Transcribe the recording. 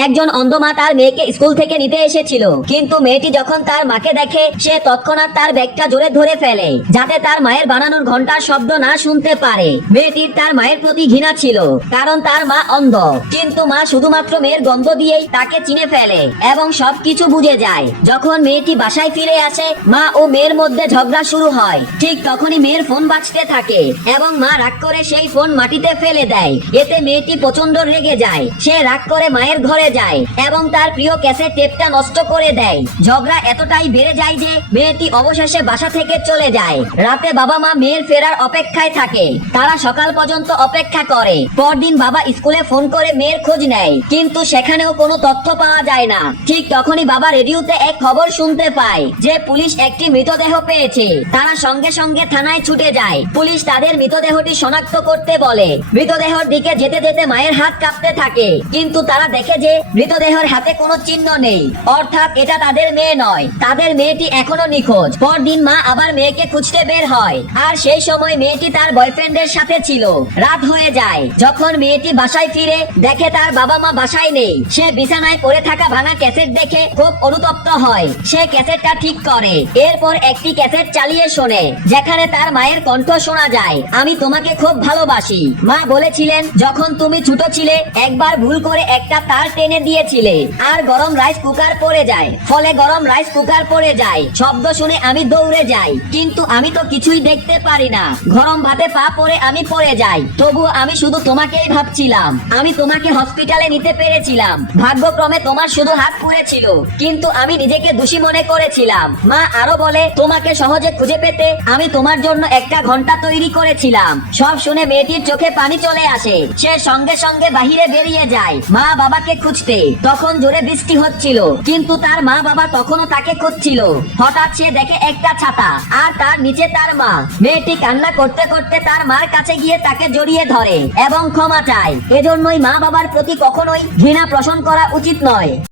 একজন অন্ধ মা তার মেয়েকে স্কুল থেকে নিতে এসেছিল, কিন্তু মেয়েটি যখন তার মাকে দেখে সে তৎক্ষণাৎ তার ব্যাগটা জোরে ধরে ফেলে যাতে তার মায়ের বানানোর ঘন্টার শব্দ না শুনতে পারে। মেয়েটির তার মায়ের প্রতি ঘৃণা ছিল, কারণ তার মা অন্ধ, কিন্তু মা শুধুমাত্র মেয়ের গন্ধ দিয়েই তাকে চিনে ফেলে এবং সবকিছু বুঝে যায়। যখন মেয়েটি বাসায় ফিরে আসে, মা ও মেয়ের মধ্যে ঝগড়া শুরু হয়। ঠিক তখনই মেয়ের ফোন বাজতে থাকে এবং মা রাগ করে সেই ফোন মাটিতে ফেলে দেয়। এতে মেয়েটি প্রচন্ড রেগে যায়। সে রাগ করে মায়ের ঘরে যায় এবং তার প্রিয় ক্যাসেট টেপটা নষ্ট করে দেয়। ঝগড়া এতটাই বেড়ে যায় যে মেয়েটি অবশেষে বাসা থেকে চলে যায়। রাতে বাবা মা মেয়ের ফেরার অপেক্ষায় থাকে। তারা সকাল পর্যন্ত অপেক্ষা করে। পরদিন বাবা স্কুলে ফোন করে মেয়ের খোঁজ নেয়, কিন্তু সেখানেও কোনো তথ্য পাওয়া যায় না। ঠিক তখনই বাবা রেডিওতে এক খবর শুনতে পায় যে পুলিশ একটি মৃতদেহ পেয়েছে। তারা সঙ্গে সঙ্গে থানায় ছুটে যায়। পুলিশ তাদের মৃতদেহটি শনাক্ত করতে বলে। মৃতদেহর দিকে যেতে যেতে মায়ের হাত কাঁপতে থাকে, কিন্তু তারা দেখে যে মৃতদেহের হাতে কোনো চিহ্ন নেই, অর্থাৎ এটা তাদের মেয়ে নয়। তাদের মেয়েটি এখনো নিখোঁজ। পরদিন মা আবার মেয়েকে খুঁজতে বের হয়, আর সেই সময় মেয়েটি তার বয়ফ্রেন্ডের সাথে ছিল। রাত হয়ে যায়। যখন মেয়েটি বাসায় ফিরে দেখে তার বাবা মা বাসায় নেই, সে বিছানায় পড়ে থাকা ভাঙা ক্যাসেট দেখে খুব অনুতপ্ত হয়। সে ক্যাসেটটা ঠিক করে, এরপর একটি ক্যাসেট চালিয়ে শোনে যেখানে তার মায়ের কণ্ঠ শোনা যায়। আমি তোমাকে খুব ভালোবাসি। মা বলেছিলেন যখন তুমি ছোট ছিলে একবার ভুল করে একটা তার টেনে দিয়েছিলে আর গরম রাইস কুকার পড়ে যায়। ফলে গরম রাইস কুকার পড়ে যায়। শব্দ শুনে আমি দৌড়ে যাই, কিন্তু আমি তো কিছুই দেখতে পারি না। গরম ভাতে পা পড়ে আমি পড়ে যাই। তবু আমি শুধু তোমাকেই ভাবছিলাম। আমি তোমাকে হসপিটালে নিতে পেরেছিলাম। ভাগ্যক্রমে তোমার শুধু হাত পুড়েছিল, কিন্তু আমি নিজেকে দোষী মনে করেছিলাম। মা আরো বলে তোমাকে সহজে খুঁজে পেতে আমি তোমার জন্য একটা ঘন্টা তৈরি করেছিলাম। সব শুনে মেয়েটির চোখে পানি চলে আসে। সে সঙ্গে সঙ্গে বাহিরে বেরিয়ে যায় মা বাবাকে খুঁজতে। তখন জোরে বৃষ্টি হচ্ছিল, কিন্তু তার মা বাবা তখনও তাকে খুঁজছিল। হঠাৎ সে দেখে একটা ছাতা, আর তার নিচে তার মা। মেয়েটি কান্না করতে করতে তার মার কাছে গিয়ে তাকে জড়িয়ে ধরে এবং ক্ষমা চায়। এজন্যই মা বাবার প্রতি কখনোই ঘৃণা পোষণ করা উচিত নয়।